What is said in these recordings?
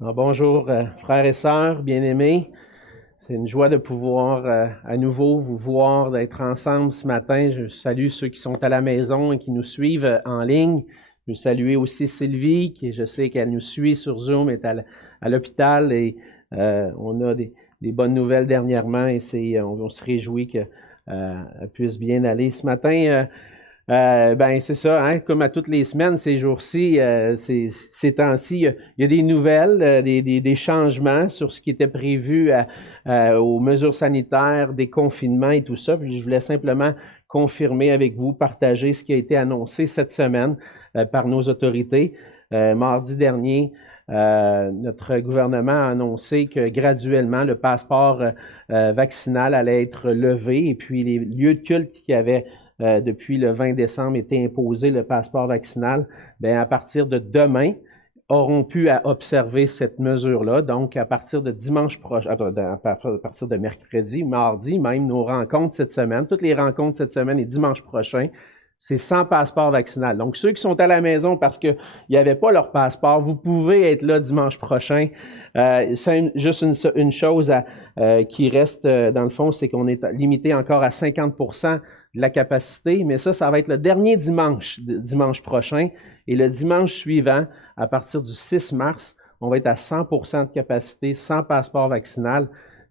Alors, bonjour, frères et sœurs bien-aimés. C'est une joie de pouvoir à nouveau vous voir, d'être ensemble ce matin. Je salue ceux qui sont à la maison et qui nous suivent en ligne. Je veux saluer aussi Sylvie, qui je sais qu'elle nous suit sur Zoom, est à l'hôpital et on a des bonnes nouvelles dernièrement et on se réjouit qu'elle puisse bien aller. Ce matin, ben c'est ça, hein, comme à toutes les semaines, ces jours-ci, ces temps-ci, il y a des nouvelles, des changements sur ce qui était prévu aux mesures sanitaires, des confinements et tout ça. Puis je voulais simplement confirmer avec vous, partager ce qui a été annoncé cette semaine par nos autorités. Mardi dernier, notre gouvernement a annoncé que graduellement le passeport vaccinal allait être levé et puis les lieux de culte qui avaient depuis le 20 décembre été imposé le passeport vaccinal, bien, à partir de demain, auront pu observer cette mesure-là. Donc, à partir de dimanche prochain, à partir de mercredi, mardi, même nos rencontres cette semaine, toutes les rencontres cette semaine et dimanche prochain, c'est sans passeport vaccinal. Donc, ceux qui sont à la maison parce qu'ils n'avaient pas leur passeport, vous pouvez être là dimanche prochain. C'est juste une chose qui reste, dans le fond, c'est qu'on est limité encore à 50% de la capacité, mais ça va être le dernier dimanche prochain. Et le dimanche suivant, à partir du 6 mars, on va être à 100% de capacité, sans passeport vaccinal.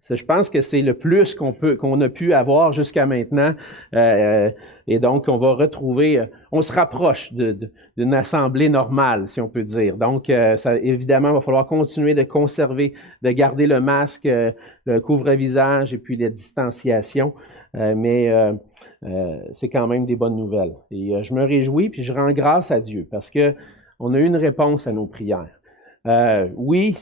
Je pense que c'est le plus qu'on a pu avoir jusqu'à maintenant. Et donc, on va retrouver, on se rapproche d'une assemblée normale, si on peut dire. Donc, évidemment, il va falloir continuer de conserver, de garder le masque, le couvre-visage et puis la distanciation. Mais c'est quand même des bonnes nouvelles. Et je me réjouis, puis je rends grâce à Dieu parce que on a eu une réponse à nos prières. Oui,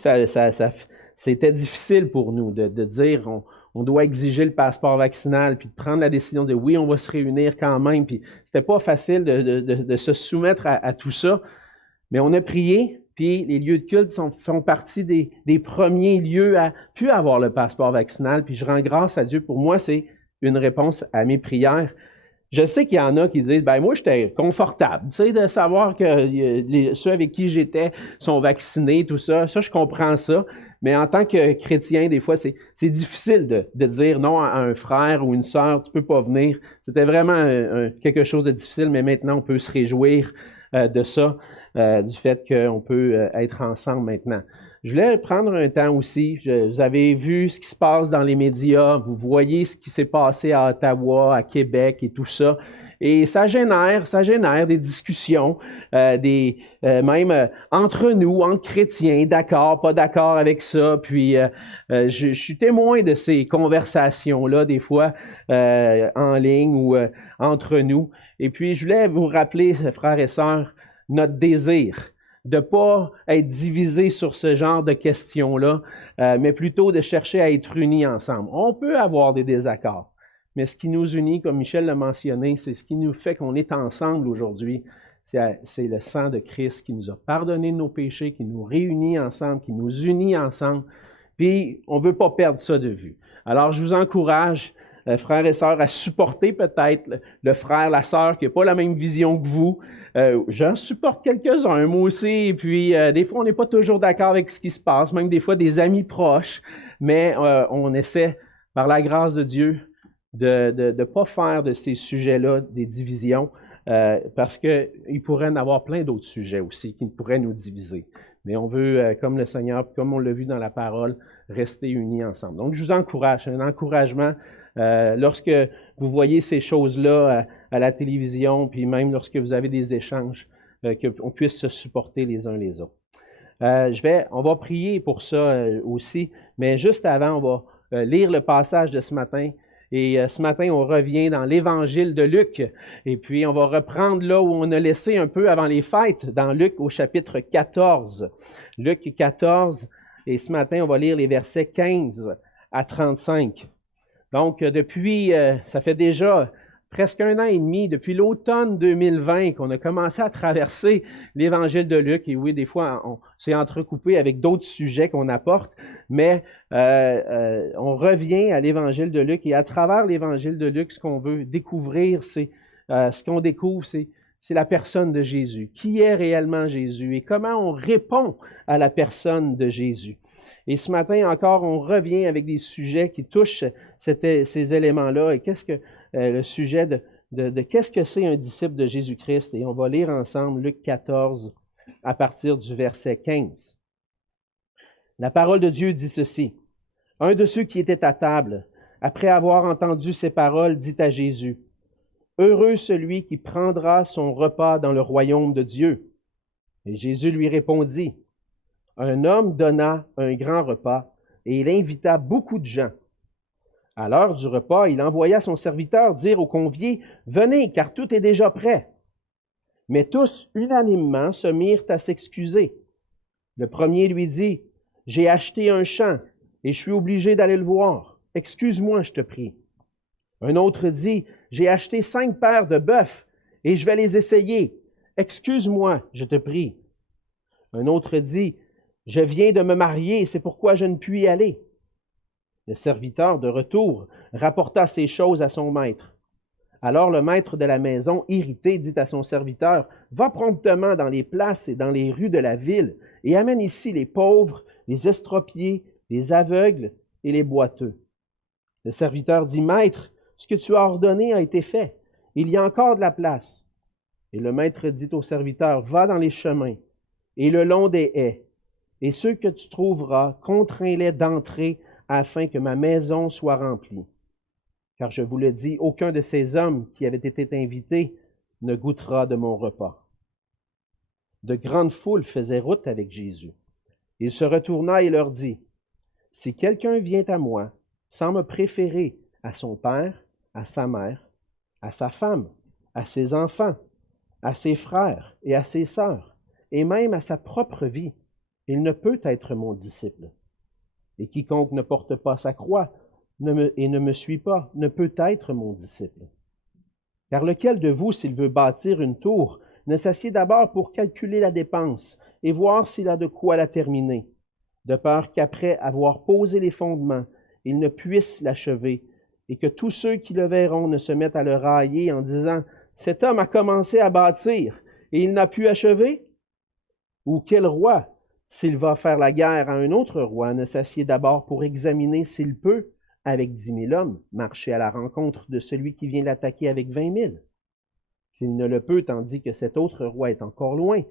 c'était difficile pour nous de dire on doit exiger le passeport vaccinal, puis de prendre la décision de oui, on va se réunir quand même. Puis c'était pas facile de se soumettre à tout ça, mais on a prié. Puis les lieux de culte font partie des premiers lieux à pu avoir le passeport vaccinal. Puis je rends grâce à Dieu. Pour moi, c'est une réponse à mes prières. Je sais qu'il y en a qui disent, ben moi, j'étais confortable, tu sais, de savoir que ceux avec qui j'étais sont vaccinés, tout ça. Ça, je comprends ça. Mais en tant que chrétien, des fois, c'est difficile de dire non à un frère ou une sœur, tu peux pas venir. C'était vraiment quelque chose de difficile, mais maintenant, on peut se réjouir de ça, du fait qu'on peut être ensemble maintenant. Je voulais prendre un temps aussi. Vous avez vu ce qui se passe dans les médias. Vous voyez ce qui s'est passé à Ottawa, à Québec et tout ça. Et ça génère des discussions, même entre nous, entre chrétiens, d'accord, pas d'accord avec ça. Puis je suis témoin de ces conversations-là, des fois, en ligne ou entre nous. Et puis je voulais vous rappeler, frères et sœurs, notre désir de ne pas être divisé sur ce genre de questions-là, mais plutôt de chercher à être unis ensemble. On peut avoir des désaccords, mais ce qui nous unit, comme Michel l'a mentionné, c'est ce qui nous fait qu'on est ensemble aujourd'hui. C'est le sang de Christ qui nous a pardonné de nos péchés, qui nous réunit ensemble, qui nous unit ensemble. Puis, on ne veut pas perdre ça de vue. Alors, je vous encourage, frères et sœurs, à supporter peut-être le frère, la sœur qui n'a pas la même vision que vous. J'en supporte quelques-uns, moi aussi, et puis des fois, on n'est pas toujours d'accord avec ce qui se passe, même des fois des amis proches, mais on essaie, par la grâce de Dieu, de ne pas faire de ces sujets-là des divisions, parce qu'il pourrait en avoir plein d'autres sujets aussi qui pourraient nous diviser. Mais on veut, comme le Seigneur, comme on l'a vu dans la parole, rester unis ensemble. Donc, je vous encourage, un encouragement, lorsque vous voyez ces choses-là à la télévision, puis même lorsque vous avez des échanges, qu'on puisse se supporter les uns les autres. On va prier pour ça aussi, mais juste avant, on va lire le passage de ce matin. Et ce matin, on revient dans l'Évangile de Luc. Et puis, on va reprendre là où on a laissé un peu avant les fêtes, dans Luc au chapitre 14. Luc 14, et ce matin, on va lire les versets 15 à 35. Donc, ça fait déjà presque 1 an et demi, depuis l'automne 2020, qu'on a commencé à traverser l'Évangile de Luc. Et oui, des fois, on s'est entrecoupé avec d'autres sujets qu'on apporte, mais on revient à l'Évangile de Luc. Et à travers l'Évangile de Luc, ce qu'on veut découvrir, ce qu'on découvre, c'est la personne de Jésus. Qui est réellement Jésus et comment on répond à la personne de Jésus. Et ce matin encore, on revient avec des sujets qui touchent ces éléments-là. Et qu'est-ce que le sujet de qu'est-ce que c'est un disciple de Jésus-Christ? Et on va lire ensemble Luc 14 à partir du verset 15. La parole de Dieu dit ceci. Un de ceux qui étaient à table, après avoir entendu ces paroles, dit à Jésus, « Heureux celui qui prendra son repas dans le royaume de Dieu. » Et Jésus lui répondit, « Un homme donna un grand repas, et il invita beaucoup de gens. À l'heure du repas, il envoya son serviteur dire aux conviés, « Venez, car tout est déjà prêt. » Mais tous, unanimement, se mirent à s'excuser. Le premier lui dit, « J'ai acheté un champ, et je suis obligé d'aller le voir. Excuse-moi, je te prie. » Un autre dit, « J'ai acheté 5 paires de bœufs, et je vais les essayer. Excuse-moi, je te prie. » Un autre dit, « Je viens de me marier, c'est pourquoi je ne puis y aller. » Le serviteur, de retour, rapporta ces choses à son maître. Alors le maître de la maison, irrité, dit à son serviteur, « Va promptement dans les places et dans les rues de la ville, et amène ici les pauvres, les estropiés, les aveugles et les boiteux. » Le serviteur dit, « Maître, ce que tu as ordonné a été fait. Il y a encore de la place. » Et le maître dit au serviteur, « Va dans les chemins et le long des haies, et ceux que tu trouveras, contrains-les d'entrer afin que ma maison soit remplie. Car je vous le dis, aucun de ces hommes qui avaient été invités ne goûtera de mon repas. » De grandes foules faisaient route avec Jésus. Il se retourna et leur dit, « Si quelqu'un vient à moi, sans me préférer à son père, à sa mère, à sa femme, à ses enfants, à ses frères et à ses sœurs, et même à sa propre vie, il ne peut être mon disciple. Et quiconque ne porte pas sa croix et ne me suit pas, ne peut être mon disciple. Car lequel de vous, s'il veut bâtir une tour, ne s'assied d'abord pour calculer la dépense et voir s'il a de quoi la terminer, de peur qu'après avoir posé les fondements, il ne puisse l'achever, et que tous ceux qui le verront ne se mettent à le railler en disant « Cet homme a commencé à bâtir, et il n'a pu achever? » Ou quel roi, s'il va faire la guerre à un autre roi, ne s'assied d'abord pour examiner s'il peut, avec 10 000 hommes, marcher à la rencontre de celui qui vient l'attaquer avec 20 000? S'il ne le peut, tandis que cet autre roi est encore loin,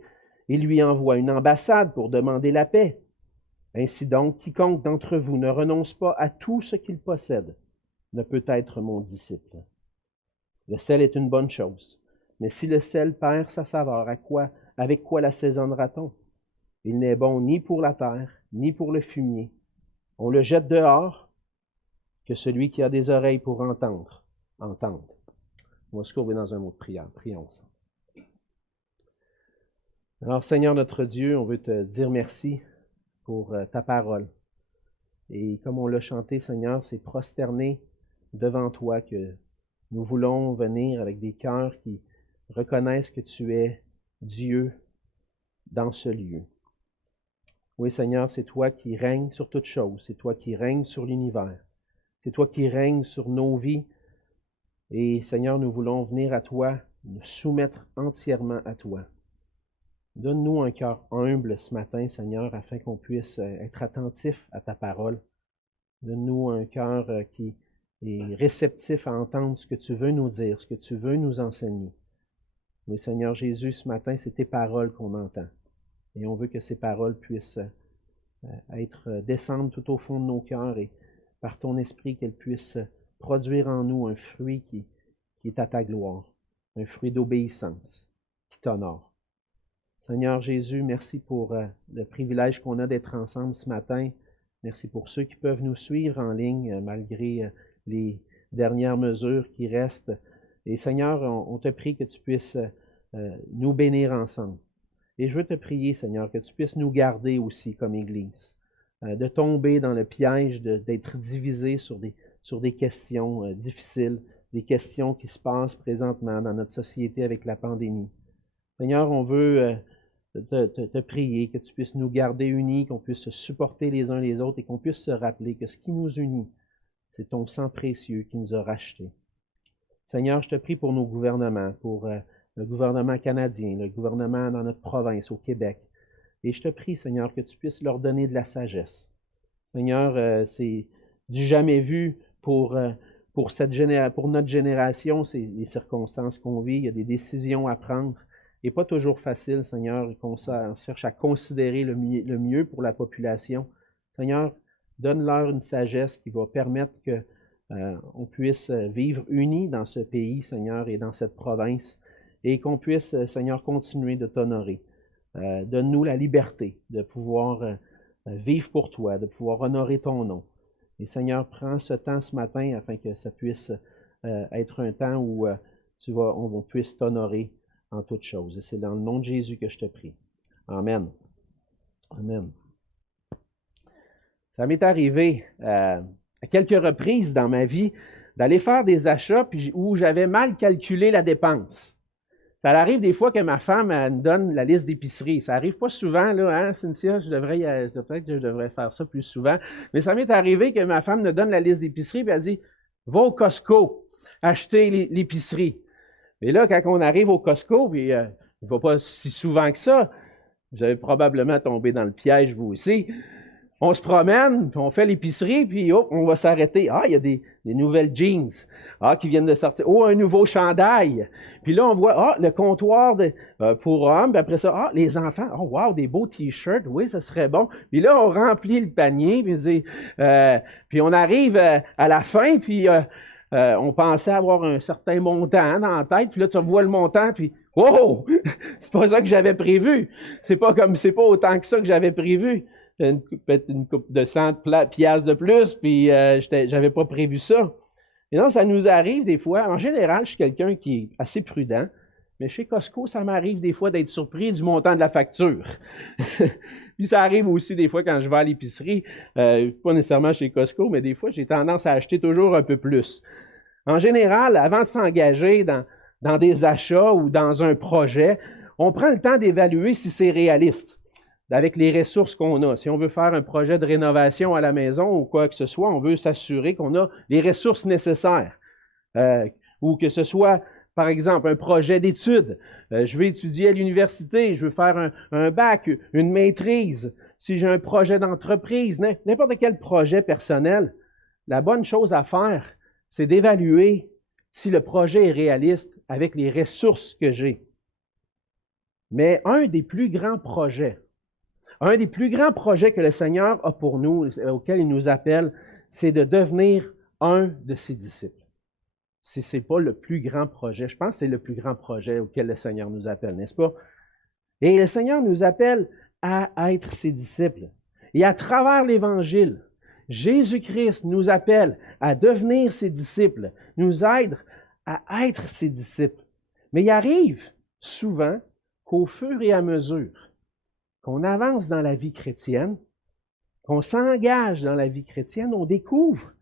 il lui envoie une ambassade pour demander la paix. Ainsi donc, quiconque d'entre vous ne renonce pas à tout ce qu'il possède ne peut être mon disciple. Le sel est une bonne chose, mais si le sel perd sa saveur, avec quoi l'assaisonnera-t-on? Il n'est bon ni pour la terre, ni pour le fumier. On le jette dehors, que celui qui a des oreilles pour entendre, entende. On va se courber dans un mot de prière. Prions ensemble. Alors, Seigneur notre Dieu, on veut te dire merci pour ta parole. Et comme on l'a chanté, Seigneur, c'est prosterné devant toi que nous voulons venir avec des cœurs qui reconnaissent que tu es Dieu dans ce lieu. Oui, Seigneur, c'est toi qui règnes sur toutes choses. C'est toi qui règnes sur l'univers. C'est toi qui règnes sur nos vies. Et Seigneur, nous voulons venir à toi, nous soumettre entièrement à toi. Donne-nous un cœur humble ce matin, Seigneur, afin qu'on puisse être attentif à ta parole. Donne-nous un cœur qui est réceptif à entendre ce que tu veux nous dire, ce que tu veux nous enseigner. Oui, Seigneur Jésus, ce matin, c'est tes paroles qu'on entend. Et on veut que ces paroles puissent descendre tout au fond de nos cœurs et par ton esprit qu'elles puissent produire en nous un fruit qui est à ta gloire, un fruit d'obéissance qui t'honore. Seigneur Jésus, merci pour le privilège qu'on a d'être ensemble ce matin. Merci pour ceux qui peuvent nous suivre en ligne malgré les dernières mesures qui restent. Et Seigneur, on te prie que tu puisses nous bénir ensemble. Et je veux te prier, Seigneur, que tu puisses nous garder aussi comme Église, de tomber dans le piège d'être divisés sur des questions difficiles, des questions qui se passent présentement dans notre société avec la pandémie. Seigneur, on veut te prier que tu puisses nous garder unis, qu'on puisse se supporter les uns les autres et qu'on puisse se rappeler que ce qui nous unit, c'est ton sang précieux qui nous a rachetés. Seigneur, je te prie pour nos gouvernements, pour le gouvernement canadien, le gouvernement dans notre province, au Québec. Et je te prie, Seigneur, que tu puisses leur donner de la sagesse. Seigneur, c'est du jamais vu pour notre génération, c'est les circonstances qu'on vit. Il y a des décisions à prendre. Et pas toujours facile, Seigneur, qu'on cherche à considérer le mieux pour la population. Seigneur, donne-leur une sagesse qui va permettre qu'on puisse vivre unis dans ce pays, Seigneur, et dans cette province, et qu'on puisse, Seigneur, continuer de t'honorer. Donne-nous la liberté de pouvoir vivre pour toi, de pouvoir honorer ton nom. Et Seigneur, prends ce temps ce matin afin que ça puisse être un temps où on puisse t'honorer en toutes choses. Et c'est dans le nom de Jésus que je te prie. Amen. Amen. Ça m'est arrivé à quelques reprises dans ma vie d'aller faire des achats où j'avais mal calculé la dépense. Ça arrive des fois que ma femme me donne la liste d'épicerie. Ça arrive pas souvent, là, hein, Cynthia? Peut-être que je devrais faire ça plus souvent. Mais ça m'est arrivé que ma femme me donne la liste d'épicerie et elle dit « Va au Costco, acheter l'épicerie. » Et là, quand on arrive au Costco, puis il ne va pas si souvent que ça, vous avez probablement tombé dans le piège, vous aussi. On se promène, puis on fait l'épicerie, puis hop, on va s'arrêter. Ah, il y a des nouvelles jeans qui viennent de sortir. Oh, un nouveau chandail. Puis là, on voit le comptoir pour hommes. Puis après ça, les enfants. Oh, wow, des beaux T-shirts. Oui, ça serait bon. Puis là, on remplit le panier. Puis on arrive à la fin, puis on pensait avoir un certain montant dans la tête. Puis là, tu vois le montant, puis oh, c'est pas ça que j'avais prévu. C'est pas autant que ça que j'avais prévu. Peut-être une coupe de 100 piastres de plus, puis j'avais pas prévu ça. Et non, ça nous arrive des fois. En général, je suis quelqu'un qui est assez prudent, mais chez Costco, ça m'arrive des fois d'être surpris du montant de la facture. Puis ça arrive aussi des fois quand je vais à l'épicerie, pas nécessairement chez Costco, mais des fois, j'ai tendance à acheter toujours un peu plus. En général, avant de s'engager dans des achats ou dans un projet, on prend le temps d'évaluer si c'est réaliste. Avec les ressources qu'on a. Si on veut faire un projet de rénovation à la maison ou quoi que ce soit, on veut s'assurer qu'on a les ressources nécessaires. Ou que ce soit, par exemple, un projet d'études. Je vais étudier à l'université, je veux faire un bac, une maîtrise. Si j'ai un projet d'entreprise, n'importe quel projet personnel, la bonne chose à faire, c'est d'évaluer si le projet est réaliste avec les ressources que j'ai. Mais un des plus grands projets que le Seigneur a pour nous, auquel il nous appelle, c'est de devenir un de ses disciples. Si ce n'est pas le plus grand projet, je pense que c'est le plus grand projet auquel le Seigneur nous appelle, n'est-ce pas? Et le Seigneur nous appelle à être ses disciples. Et à travers l'Évangile, Jésus-Christ nous appelle à devenir ses disciples, nous aide à être ses disciples. Mais il arrive souvent qu'au fur et à mesure qu'on avance dans la vie chrétienne, qu'on s'engage dans la vie chrétienne, on découvre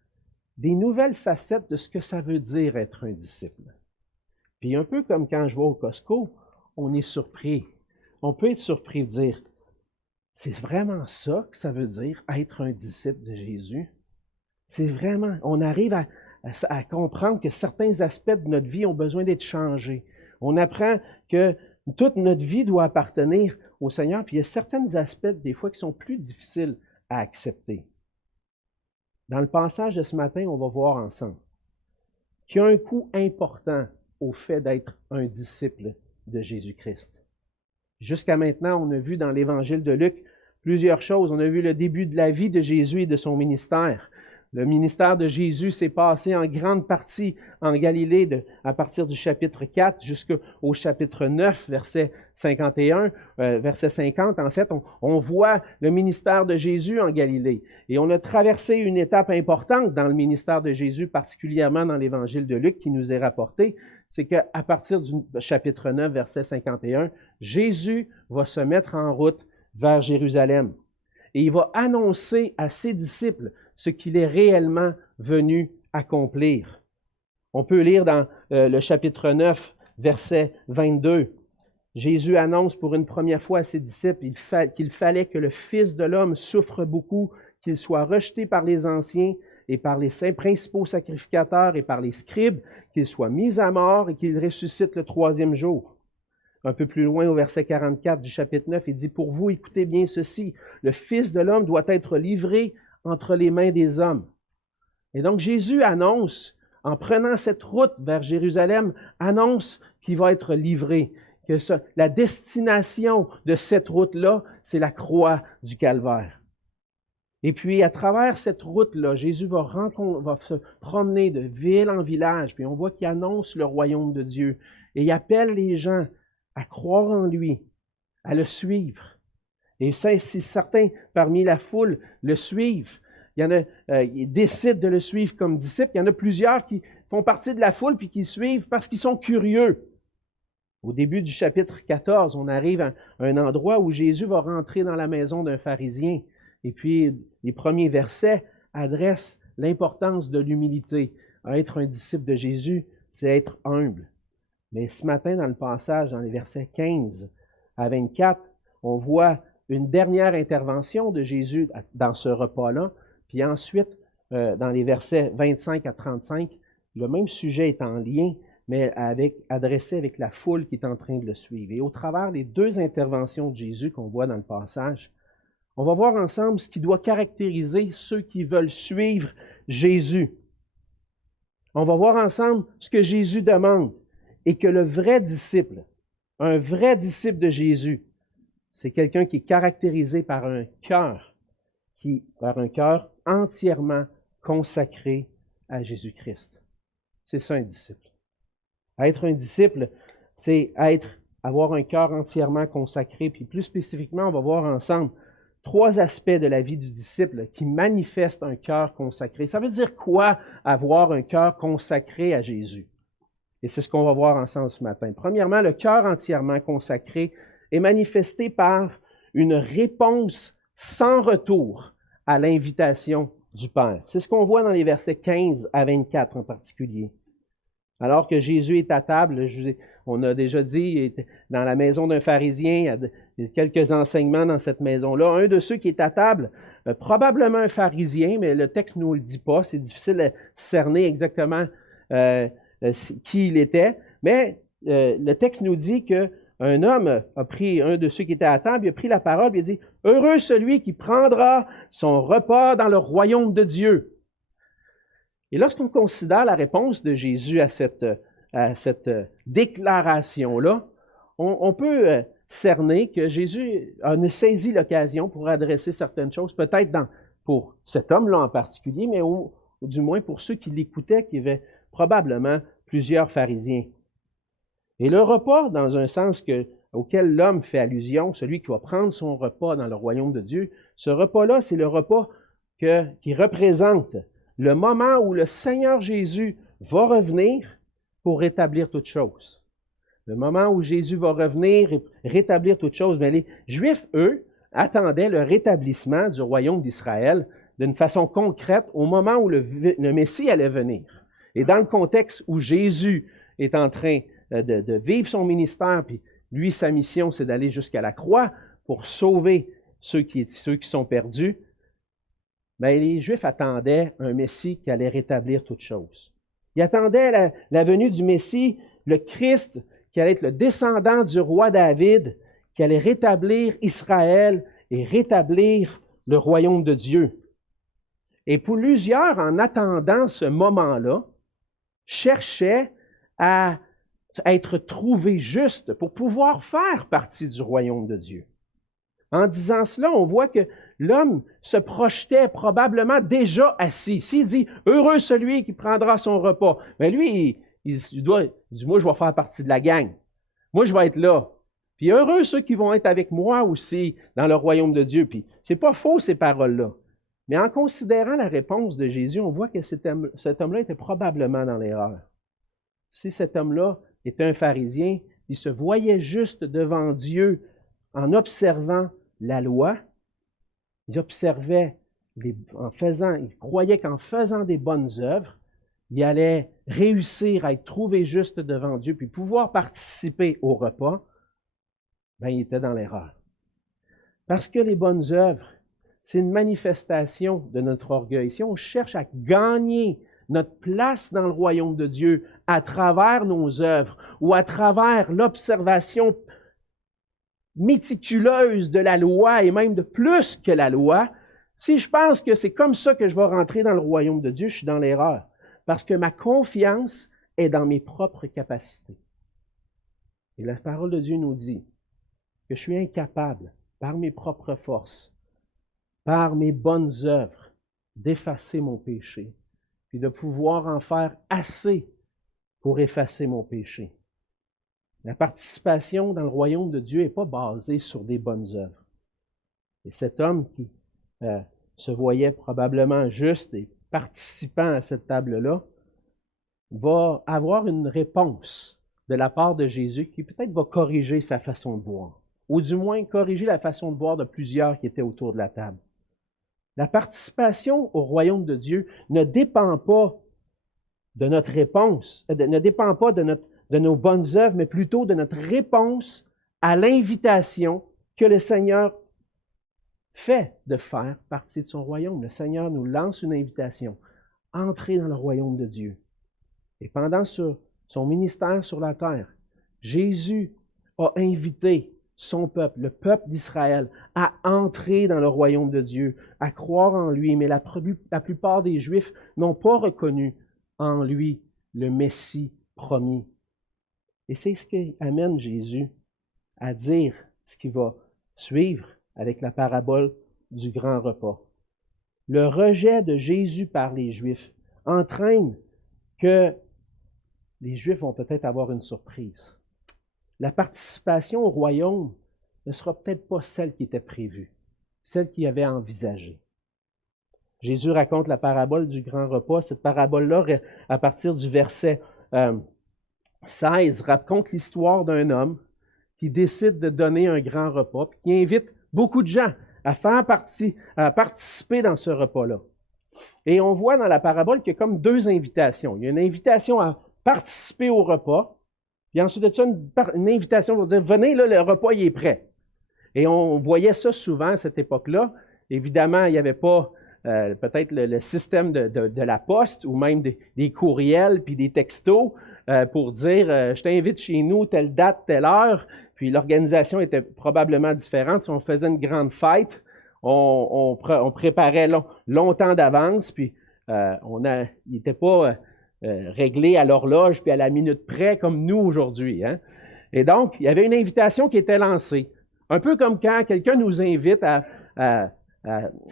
des nouvelles facettes de ce que ça veut dire être un disciple. Puis un peu comme quand je vais au Costco, on est surpris. On peut être surpris de dire, c'est vraiment ça que ça veut dire être un disciple de Jésus? C'est vraiment, on arrive à comprendre que certains aspects de notre vie ont besoin d'être changés. On apprend que toute notre vie doit appartenir au Seigneur, puis il y a certains aspects, des fois, qui sont plus difficiles à accepter. Dans le passage de ce matin, on va voir ensemble qu'il y a un coût important au fait d'être un disciple de Jésus-Christ. Jusqu'à maintenant, on a vu dans l'Évangile de Luc plusieurs choses. On a vu le début de la vie de Jésus et de son ministère. Le ministère de Jésus s'est passé en grande partie en Galilée, à partir du chapitre 4 jusqu'au chapitre 9, verset 51, verset 50. En fait, on voit le ministère de Jésus en Galilée. Et on a traversé une étape importante dans le ministère de Jésus, particulièrement dans l'Évangile de Luc qui nous est rapporté. C'est qu'à partir du chapitre 9, verset 51, Jésus va se mettre en route vers Jérusalem. Et il va annoncer à ses disciples ce qu'il est réellement venu accomplir. On peut lire dans le chapitre 9, verset 22. Jésus annonce pour une première fois à ses disciples qu'il fallait que le Fils de l'homme souffre beaucoup, qu'il soit rejeté par les anciens et par les principaux sacrificateurs et par les scribes, qu'il soit mis à mort et qu'il ressuscite le troisième jour. un peu plus loin au verset 44 du chapitre 9, il dit, « Pour vous, écoutez bien ceci, le Fils de l'homme doit être livré entre les mains des hommes. » Et donc Jésus annonce, en prenant cette route vers Jérusalem, annonce qu'il va être livré, que la destination de cette route-là, c'est la croix du Calvaire. Et puis, à travers cette route-là, Jésus va se promener de ville en village, puis on voit qu'il annonce le royaume de Dieu. Et il appelle les gens à croire en lui, à le suivre. Et ça, si certains parmi la foule le suivent, il y en a, ils décident de le suivre comme disciple. Il y en a plusieurs qui font partie de la foule puis qui le suivent parce qu'ils sont curieux. Au début du chapitre 14, on arrive à un endroit où Jésus va rentrer dans la maison d'un pharisien. Et puis, les premiers versets adressent l'importance de l'humilité. Être un disciple de Jésus, c'est être humble. Mais ce matin, dans le passage, dans les versets 15 à 24, on voit une dernière intervention de Jésus dans ce repas-là. Puis ensuite, dans les versets 25 à 35, le même sujet est en lien, mais adressé avec la foule qui est en train de le suivre. Et au travers des deux interventions de Jésus qu'on voit dans le passage, on va voir ensemble ce qui doit caractériser ceux qui veulent suivre Jésus. On va voir ensemble ce que Jésus demande et que le vrai disciple, un vrai disciple de Jésus, c'est quelqu'un qui est caractérisé par un cœur entièrement consacré à Jésus-Christ. C'est ça un disciple. Être un disciple, c'est avoir un cœur entièrement consacré. Puis plus spécifiquement, on va voir ensemble 3 aspects de la vie du disciple qui manifestent un cœur consacré. Ça veut dire quoi, avoir un cœur consacré à Jésus? Et c'est ce qu'on va voir ensemble ce matin. Premièrement, le cœur entièrement consacré est manifesté par une réponse sans retour à l'invitation du Père. C'est ce qu'on voit dans les versets 15 à 24 en particulier. Alors que Jésus est à table, on a déjà dit, il est dans la maison d'un pharisien, il y a quelques enseignements dans cette maison-là. Un de ceux qui est à table, probablement un pharisien, mais le texte ne nous le dit pas, c'est difficile de cerner exactement qui il était, mais le texte nous dit qu'un homme a pris, un de ceux qui étaient à table, il a pris la parole, et il a dit « Heureux celui qui prendra son repas dans le royaume de Dieu ». Et lorsqu'on considère la réponse de Jésus à cette déclaration-là, on peut cerner que Jésus a saisi l'occasion pour adresser certaines choses, peut-être pour cet homme-là en particulier, mais du moins pour ceux qui l'écoutaient, qui avaient probablement plusieurs pharisiens. Et le repas, dans un sens auquel l'homme fait allusion, celui qui va prendre son repas dans le royaume de Dieu, ce repas-là, c'est le repas qui représente le moment où le Seigneur Jésus va revenir pour rétablir toutes choses. Le moment où Jésus va revenir et rétablir toutes choses. Mais les Juifs, eux, attendaient le rétablissement du royaume d'Israël d'une façon concrète au moment où le Messie allait venir. Et dans le contexte où Jésus est en train de vivre son ministère, puis lui, sa mission, c'est d'aller jusqu'à la croix pour sauver ceux qui sont perdus, bien, les Juifs attendaient un Messie qui allait rétablir toutes choses. Ils attendaient la venue du Messie, le Christ, qui allait être le descendant du roi David, qui allait rétablir Israël et rétablir le royaume de Dieu. Et plusieurs, en attendant ce moment-là, cherchaient à être trouvés justes pour pouvoir faire partie du royaume de Dieu. En disant cela, on voit que l'homme se projetait probablement déjà assis. S'il dit « Heureux celui qui prendra son repas », bien lui, il dit « Moi, je vais faire partie de la gang. Moi, je vais être là. Puis heureux ceux qui vont être avec moi aussi dans le royaume de Dieu. » Puis c'est pas faux, ces paroles-là. Mais en considérant la réponse de Jésus, on voit que cet homme-là était probablement dans l'erreur. Si cet homme-là était un pharisien, il se voyait juste devant Dieu en observant la loi. Il observait, il croyait qu'en faisant des bonnes œuvres, il allait réussir à être trouvé juste devant Dieu, puis pouvoir participer au repas. Bien, il était dans l'erreur. Parce que les bonnes œuvres, c'est une manifestation de notre orgueil. Si on cherche à gagner notre place dans le royaume de Dieu à travers nos œuvres ou à travers l'observation méticuleuse de la loi et même de plus que la loi, si je pense que c'est comme ça que je vais rentrer dans le royaume de Dieu, je suis dans l'erreur. Parce que ma confiance est dans mes propres capacités. Et la parole de Dieu nous dit que je suis incapable, par mes propres forces, par mes bonnes œuvres, d'effacer mon péché, puis de pouvoir en faire assez pour effacer mon péché. La participation dans le royaume de Dieu n'est pas basée sur des bonnes œuvres. Et cet homme qui se voyait probablement juste et participant à cette table-là va avoir une réponse de la part de Jésus qui peut-être va corriger sa façon de voir, ou du moins corriger la façon de voir de plusieurs qui étaient autour de la table. La participation au royaume de Dieu ne dépend pas de notre réponse, ne dépend pas de nos bonnes œuvres, mais plutôt de notre réponse à l'invitation que le Seigneur fait de faire partie de son royaume. Le Seigneur nous lance une invitation. Entrez dans le royaume de Dieu. Et pendant son ministère sur la terre, Jésus a invité son peuple, le peuple d'Israël, à entrer dans le royaume de Dieu, à croire en lui. Mais la plupart des Juifs n'ont pas reconnu en lui le Messie promis. Et c'est ce qui amène Jésus à dire ce qui va suivre avec la parabole du grand repas. Le rejet de Jésus par les Juifs entraîne que les Juifs vont peut-être avoir une surprise. La participation au royaume ne sera peut-être pas celle qui était prévue, celle qu'il avait envisagée. Jésus raconte la parabole du grand repas. Cette parabole-là, à partir du verset 16, raconte l'histoire d'un homme qui décide de donner un grand repas, puis qui invite beaucoup de gens à participer dans ce repas-là. Et on voit dans la parabole qu'il y a comme deux invitations. Il y a une invitation à participer au repas, puis ensuite de ça, une invitation pour dire « Venez, là, le repas il est prêt ». Et on voyait ça souvent à cette époque-là. Évidemment, il n'y avait pas peut-être le système de la poste ou même des courriels puis des textos pour dire je t'invite chez nous, telle date, telle heure. Puis l'organisation était probablement différente. Si on faisait une grande fête, on préparait longtemps d'avance, puis il n'était pas réglé à l'horloge puis à la minute près comme nous aujourd'hui. Hein? Et donc, il y avait une invitation qui était lancée. Un peu comme quand quelqu'un nous invite à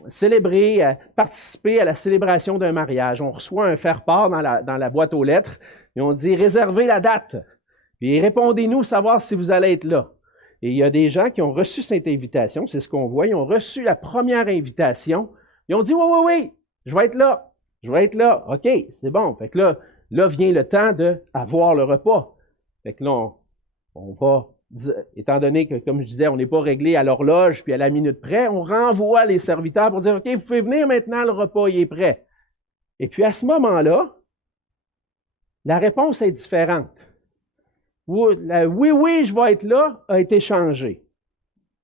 célébrer, à participer à la célébration d'un mariage. On reçoit un faire-part dans la boîte aux lettres et on dit « Réservez la date ». Puis répondez-nous savoir si vous allez être là. Et il y a des gens qui ont reçu cette invitation, c'est ce qu'on voit, ils ont reçu la première invitation, ils ont dit « Oui, je vais être là, je vais être là. » OK, c'est bon. Fait que là vient le temps d'avoir le repas. Fait que là, on va, étant donné que, comme je disais, on n'est pas réglé à l'horloge puis à la minute près, on renvoie les serviteurs pour dire « OK, vous pouvez venir maintenant, le repas il est prêt. » Et puis à ce moment-là, la réponse est différente. Oui, je vais être là, a été changée.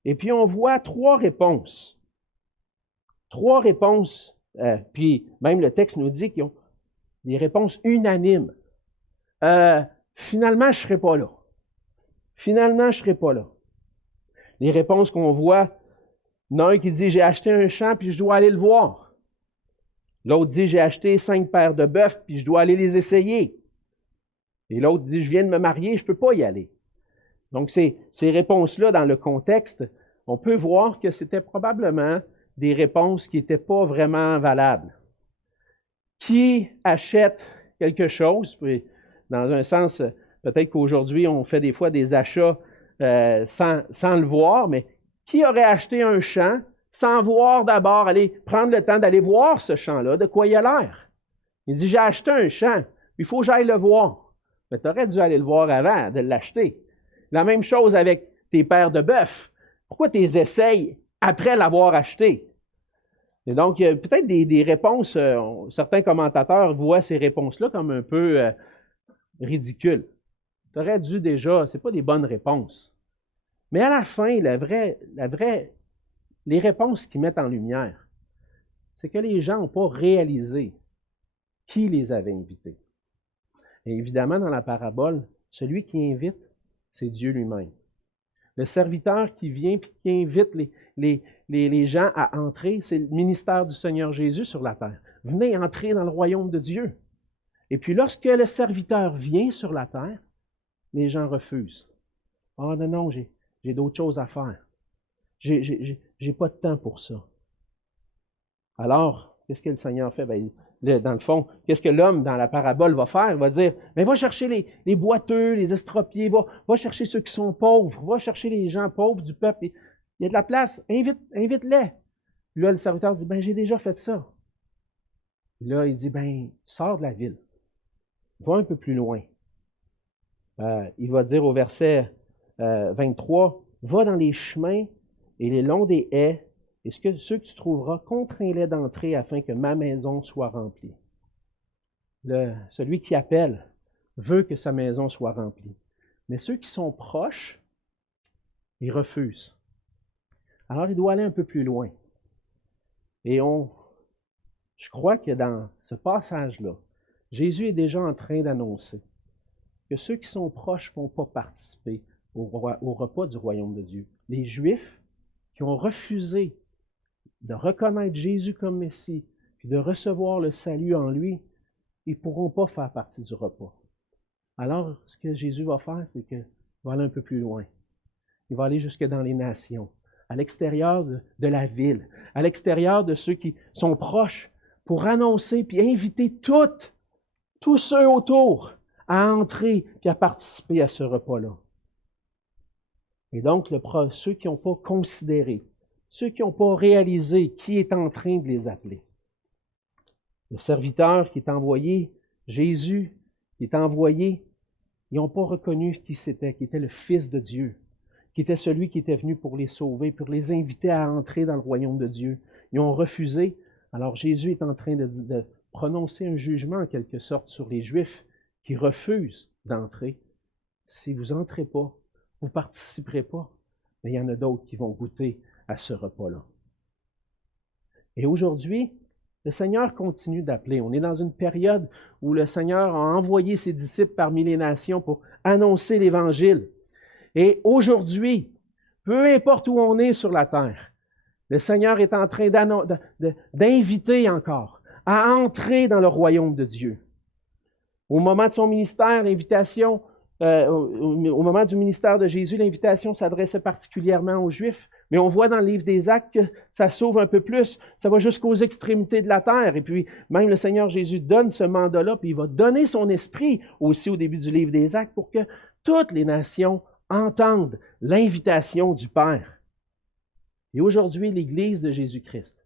Et puis on voit trois réponses. Trois réponses, puis même le texte nous dit qu'ils ont des réponses unanimes. Finalement, je ne serai pas là. Finalement, je ne serai pas là. Les réponses qu'on voit, il y en a un qui dit « J'ai acheté un champ, puis je dois aller le voir. » L'autre dit « J'ai acheté 5 paires de bœufs, puis je dois aller les essayer. » Et l'autre dit « Je viens de me marier, je ne peux pas y aller. » Donc, ces réponses-là, dans le contexte, on peut voir que c'était probablement des réponses qui n'étaient pas vraiment valables. Qui achète quelque chose, puis dans un sens, peut-être qu'aujourd'hui, on fait des fois des achats sans le voir, mais qui aurait acheté un champ sans voir d'abord, prendre le temps d'aller voir ce champ-là, de quoi il a l'air? Il dit « J'ai acheté un champ, il faut que j'aille le voir. » Mais tu aurais dû aller le voir avant de l'acheter. La même chose avec tes paires de bœufs. Pourquoi tu les essayes après l'avoir acheté? Et donc, il y a peut-être des réponses, certains commentateurs voient ces réponses-là comme un peu ridicules. Tu aurais dû déjà, ce n'est pas des bonnes réponses. Mais à la fin, les réponses qu'ils mettent en lumière, c'est que les gens n'ont pas réalisé qui les avait invités. Et évidemment, dans la parabole, celui qui invite, c'est Dieu lui-même. Le serviteur qui vient et qui invite les gens à entrer, c'est le ministère du Seigneur Jésus sur la terre. Venez entrer dans le royaume de Dieu. Et puis lorsque le serviteur vient sur la terre, les gens refusent. « Ah non, j'ai d'autres choses à faire. J'ai pas de temps pour ça. » Alors, qu'est-ce que le Seigneur fait? Dans le fond, qu'est-ce que l'homme dans la parabole va faire? Il va dire, va chercher les boiteux, les estropiés, va chercher ceux qui sont pauvres, va chercher les gens pauvres du peuple. Il y a de la place, invite-les. Là, le serviteur dit, j'ai déjà fait ça. Là, il dit, sors de la ville. Va un peu plus loin. Il va dire au verset 23, va dans les chemins et les longs des haies, et ceux que tu trouveras, contrains-les d'entrer afin que ma maison soit remplie. Celui qui appelle veut que sa maison soit remplie. Mais ceux qui sont proches, ils refusent. Alors, il doit aller un peu plus loin. Et je crois que dans ce passage-là, Jésus est déjà en train d'annoncer que ceux qui sont proches ne vont pas participer au repas du royaume de Dieu. Les Juifs qui ont refusé de reconnaître Jésus comme Messie, puis de recevoir le salut en lui, ils ne pourront pas faire partie du repas. Alors, ce que Jésus va faire, c'est qu'il va aller un peu plus loin. Il va aller jusque dans les nations, à l'extérieur de la ville, à l'extérieur de ceux qui sont proches, pour annoncer puis inviter tous ceux autour à entrer puis à participer à ce repas-là. Et donc, ceux qui n'ont pas considéré, ceux qui n'ont pas réalisé qui est en train de les appeler. Le serviteur qui est envoyé, Jésus qui est envoyé, ils n'ont pas reconnu qui c'était, qui était le Fils de Dieu, qui était celui qui était venu pour les sauver, pour les inviter à entrer dans le royaume de Dieu. Ils ont refusé. Alors Jésus est en train de prononcer un jugement en quelque sorte sur les Juifs qui refusent d'entrer. Si vous n'entrez pas, vous ne participerez pas. Mais il y en a d'autres qui vont goûter à ce repas-là. Et aujourd'hui, le Seigneur continue d'appeler. On est dans une période où le Seigneur a envoyé ses disciples parmi les nations pour annoncer l'Évangile. Et aujourd'hui, peu importe où on est sur la terre, le Seigneur est en train d'inviter encore à entrer dans le royaume de Dieu. Au moment de son ministère, l'invitation, au moment du ministère de Jésus, l'invitation s'adressait particulièrement aux Juifs, mais on voit dans le livre des Actes que ça s'ouvre un peu plus, ça va jusqu'aux extrémités de la terre, et puis même le Seigneur Jésus donne ce mandat-là, puis il va donner son esprit aussi au début du livre des Actes pour que toutes les nations entendent l'invitation du Père. Et aujourd'hui, l'Église de Jésus-Christ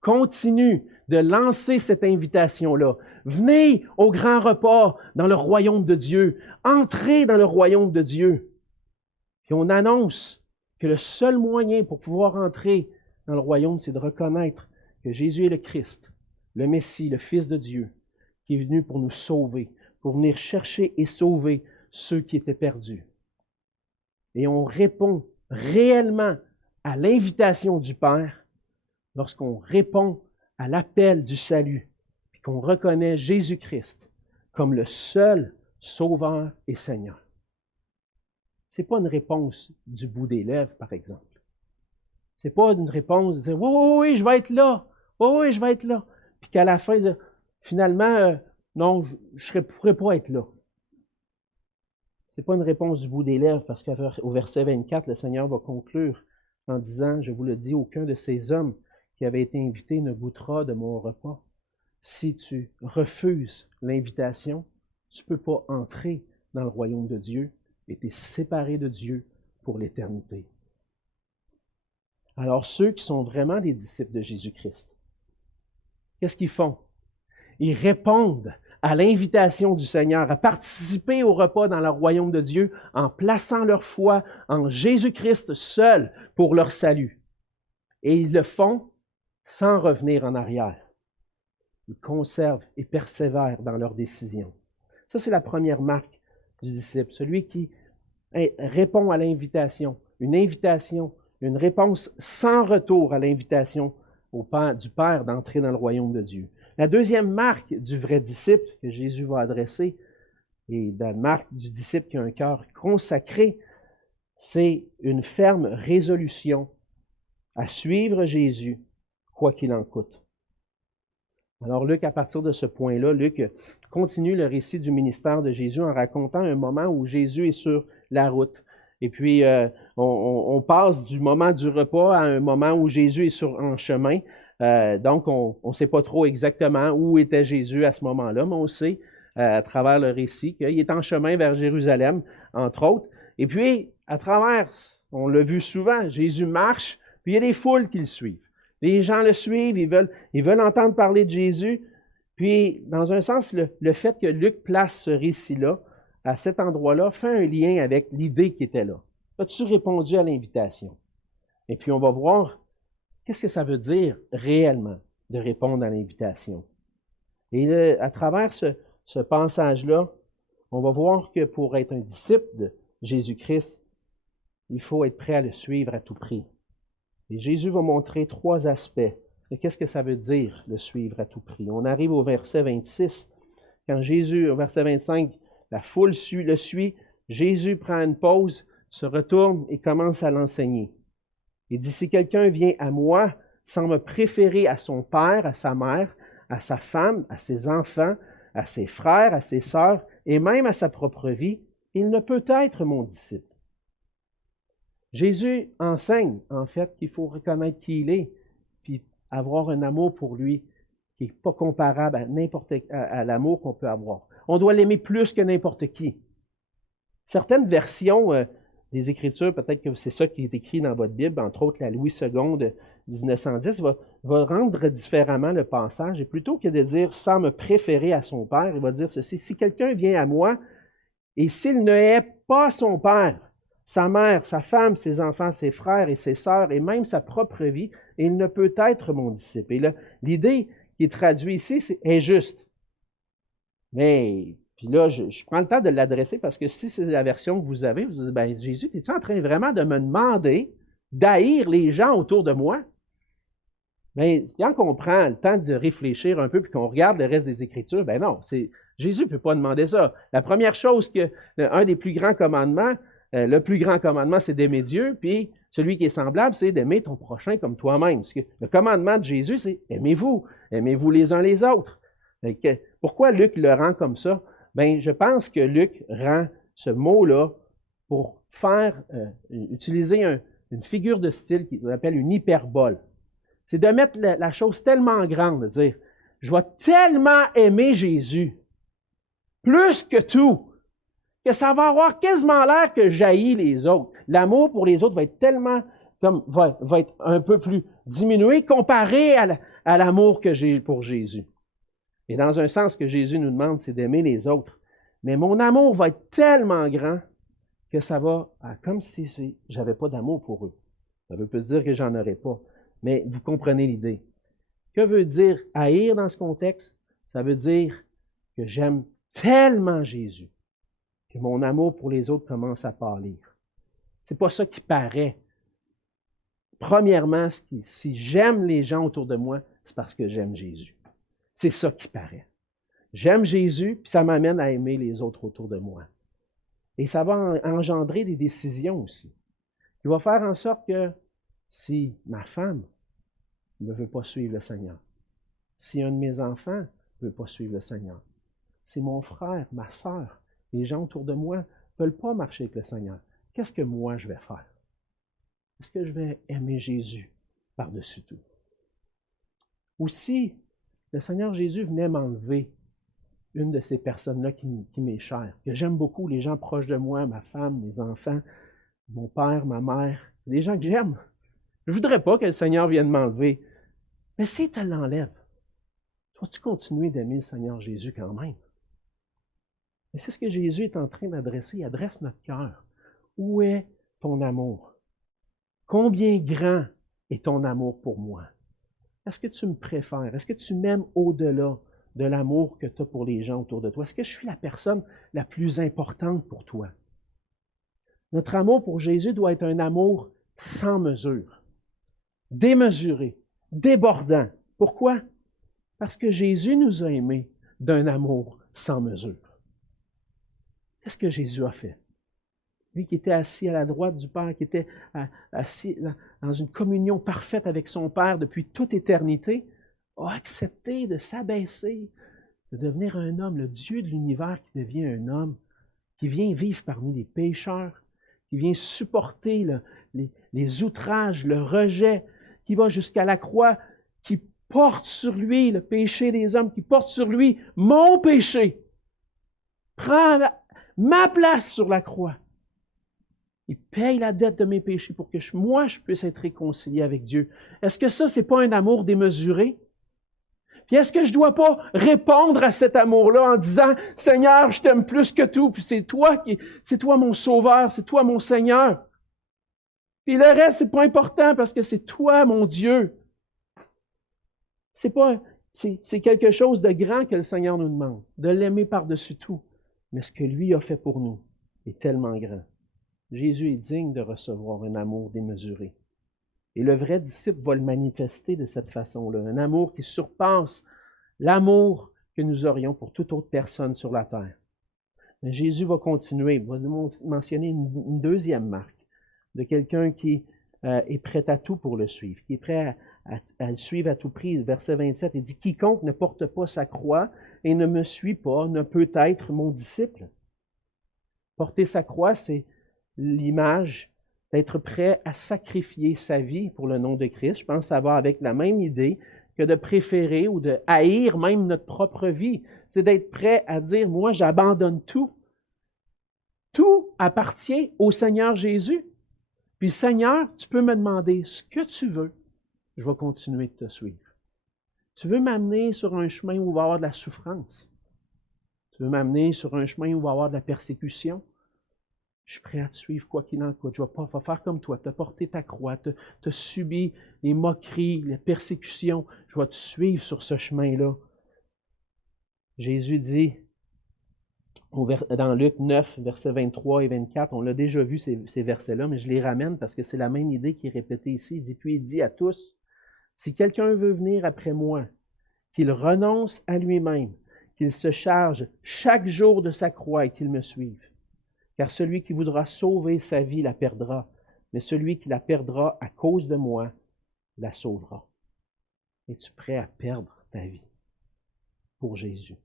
continue de lancer cette invitation-là. Venez au grand repas dans le royaume de Dieu. Entrez dans le royaume de Dieu. Puis on annonce que le seul moyen pour pouvoir entrer dans le royaume, c'est de reconnaître que Jésus est le Christ, le Messie, le Fils de Dieu, qui est venu pour nous sauver, pour venir chercher et sauver ceux qui étaient perdus. Et on répond réellement à l'invitation du Père lorsqu'on répond à l'appel du salut, puis qu'on reconnaît Jésus-Christ comme le seul Sauveur et Seigneur. Ce n'est pas une réponse du bout des lèvres, par exemple. Ce n'est pas une réponse de dire « Oui, je vais être là. Oui, je vais être là. » Puis qu'à la fin, finalement, non, je ne pourrais pas être là. Ce n'est pas une réponse du bout des lèvres, parce qu'au verset 24, le Seigneur va conclure en disant « Je vous le dis, aucun de ces hommes qui avait été invité ne goûtera de mon repas. Si tu refuses l'invitation, tu ne peux pas entrer dans le royaume de Dieu et tu es séparé de Dieu pour l'éternité. » Alors ceux qui sont vraiment des disciples de Jésus-Christ, qu'est-ce qu'ils font? Ils répondent à l'invitation du Seigneur à participer au repas dans le royaume de Dieu en plaçant leur foi en Jésus-Christ seul pour leur salut. Et ils le font sans revenir en arrière. Ils conservent et persévèrent dans leurs décisions. Ça, c'est la première marque du disciple, celui qui répond à l'invitation, une réponse sans retour à l'invitation du Père d'entrer dans le royaume de Dieu. La deuxième marque du vrai disciple que Jésus va adresser, et la marque du disciple qui a un cœur consacré, c'est une ferme résolution à suivre Jésus, quoi qu'il en coûte. Alors Luc, à partir de ce point-là, Luc continue le récit du ministère de Jésus en racontant un moment où Jésus est sur la route. Et puis, on passe du moment du repas à un moment où Jésus est en chemin. Donc, on ne sait pas trop exactement où était Jésus à ce moment-là, mais on sait à travers le récit qu'il est en chemin vers Jérusalem, entre autres. Et puis, à travers, on l'a vu souvent, Jésus marche, puis il y a des foules qui le suivent. Les gens le suivent, ils veulent entendre parler de Jésus. Puis, dans un sens, le fait que Luc place ce récit-là, à cet endroit-là, fait un lien avec l'idée qui était là. As-tu répondu à l'invitation? Et puis, on va voir qu'est-ce que ça veut dire réellement de répondre à l'invitation. Et à travers ce passage-là, on va voir que pour être un disciple de Jésus-Christ, il faut être prêt à le suivre à tout prix. Et Jésus va montrer 3 aspects de qu'est-ce que ça veut dire, le suivre à tout prix. On arrive au verset 26. Quand Jésus, au verset 25, la foule le suit, Jésus prend une pause, se retourne et commence à l'enseigner. Il dit, si quelqu'un vient à moi sans me préférer à son père, à sa mère, à sa femme, à ses enfants, à ses frères, à ses sœurs, et même à sa propre vie, il ne peut être mon disciple. Jésus enseigne, en fait, qu'il faut reconnaître qui il est, puis avoir un amour pour lui qui n'est pas comparable à l'amour qu'on peut avoir. On doit l'aimer plus que n'importe qui. Certaines versions des Écritures, peut-être que c'est ça qui est écrit dans votre Bible, entre autres la Louis II de 1910, va rendre différemment le passage. Et plutôt que de dire « sans me préférer à son père », il va dire ceci, « si quelqu'un vient à moi, et s'il ne hait pas son père, sa mère, sa femme, ses enfants, ses frères et ses sœurs, et même sa propre vie, il ne peut être mon disciple. » Et là, l'idée qui est traduite ici, c'est « injuste ». Mais, puis là, je prends le temps de l'adresser parce que si c'est la version que vous avez, vous dites, ben Jésus, es-tu en train vraiment de me demander d'haïr les gens autour de moi? Mais quand on prend le temps de réfléchir un peu puis qu'on regarde le reste des Écritures, ben non, Jésus ne peut pas demander ça. La première chose un des plus grands commandements, le plus grand commandement, c'est d'aimer Dieu, puis celui qui est semblable, c'est d'aimer ton prochain comme toi-même. Parce que le commandement de Jésus, c'est aimez-vous les uns les autres. Pourquoi Luc le rend comme ça? Bien, je pense que Luc rend ce mot-là pour utiliser une figure de style qu'il appelle une hyperbole. C'est de mettre la chose tellement grande, de dire, je vais tellement aimer Jésus, plus que tout, que ça va avoir quasiment l'air que j'haïs les autres. L'amour pour les autres va être tellement, va être un peu plus diminué comparé à l'amour que j'ai pour Jésus. Et dans un sens, ce que Jésus nous demande, c'est d'aimer les autres. Mais mon amour va être tellement grand que ça va comme si je n'avais pas d'amour pour eux. Ça veut pas dire que j'en aurais pas. Mais vous comprenez l'idée. Que veut dire haïr dans ce contexte? Ça veut dire que j'aime tellement Jésus que mon amour pour les autres commence à pâlir. C'est pas ça qui paraît. Premièrement, si j'aime les gens autour de moi, c'est parce que j'aime Jésus. C'est ça qui paraît. J'aime Jésus, puis ça m'amène à aimer les autres autour de moi. Et ça va engendrer des décisions aussi. Il va faire en sorte que si ma femme ne veut pas suivre le Seigneur, si un de mes enfants ne veut pas suivre le Seigneur, si mon frère, ma sœur, les gens autour de moi ne veulent pas marcher avec le Seigneur, qu'est-ce que moi je vais faire? Est-ce que je vais aimer Jésus par-dessus tout? Ou si le Seigneur Jésus venait m'enlever une de ces personnes-là qui m'est chère, que j'aime beaucoup, les gens proches de moi, ma femme, mes enfants, mon père, ma mère, les gens que j'aime. Je ne voudrais pas que le Seigneur vienne m'enlever. Mais s'il te l'enlève, dois-tu continuer d'aimer le Seigneur Jésus quand même? Et c'est ce que Jésus est en train d'adresser. Il adresse notre cœur. Où est ton amour? Combien grand est ton amour pour moi? Est-ce que tu me préfères? Est-ce que tu m'aimes au-delà de l'amour que tu as pour les gens autour de toi? Est-ce que je suis la personne la plus importante pour toi? Notre amour pour Jésus doit être un amour sans mesure, démesuré, débordant. Pourquoi? Parce que Jésus nous a aimés d'un amour sans mesure. Qu'est-ce que Jésus a fait? Lui qui était assis à la droite du Père, qui était assis dans une communion parfaite avec son Père depuis toute éternité, a accepté de s'abaisser, de devenir un homme, le Dieu de l'univers qui devient un homme, qui vient vivre parmi les pécheurs, qui vient supporter les outrages, le rejet, qui va jusqu'à la croix, qui porte sur lui le péché des hommes, qui porte sur lui mon péché. Prends ma place sur la croix. Il paye la dette de mes péchés pour que moi, je puisse être réconcilié avec Dieu. Est-ce que ça, c'est pas un amour démesuré? Puis est-ce que je ne dois pas répondre à cet amour-là en disant « Seigneur, je t'aime plus que tout, puis c'est toi mon sauveur, c'est toi mon Seigneur. » Puis le reste, c'est pas important parce que c'est toi mon Dieu. C'est quelque chose de grand que le Seigneur nous demande, de l'aimer par-dessus tout. Mais ce que lui a fait pour nous est tellement grand. Jésus est digne de recevoir un amour démesuré. Et le vrai disciple va le manifester de cette façon-là. Un amour qui surpasse l'amour que nous aurions pour toute autre personne sur la terre. Mais Jésus va continuer, va mentionner une deuxième marque de quelqu'un qui est prêt à tout pour le suivre, qui est prêt à le suivre à tout prix. Verset 27, il dit « Quiconque ne porte pas sa croix et ne me suit pas ne peut être mon disciple. » Porter sa croix, c'est l'image d'être prêt à sacrifier sa vie pour le nom de Christ. Je pense que ça va avec la même idée que de préférer ou de haïr même notre propre vie. C'est d'être prêt à dire, moi, j'abandonne tout. Tout appartient au Seigneur Jésus. Puis, Seigneur, tu peux me demander ce que tu veux. Je vais continuer de te suivre. Tu veux m'amener sur un chemin où il va y avoir de la souffrance. Tu veux m'amener sur un chemin où il va y avoir de la persécution. Je suis prêt à te suivre quoi qu'il en coûte. Je ne vais pas faire comme toi, te porter ta croix, te subir les moqueries, les persécutions. Je vais te suivre sur ce chemin-là. Jésus dit, dans Luc 9, versets 23 et 24, on l'a déjà vu ces versets-là, mais je les ramène parce que c'est la même idée qui est répétée ici. Puis il dit à tous, si quelqu'un veut venir après moi, qu'il renonce à lui-même, qu'il se charge chaque jour de sa croix et qu'il me suive. Car celui qui voudra sauver sa vie la perdra, mais celui qui la perdra à cause de moi la sauvera. Es-tu prêt à perdre ta vie pour Jésus?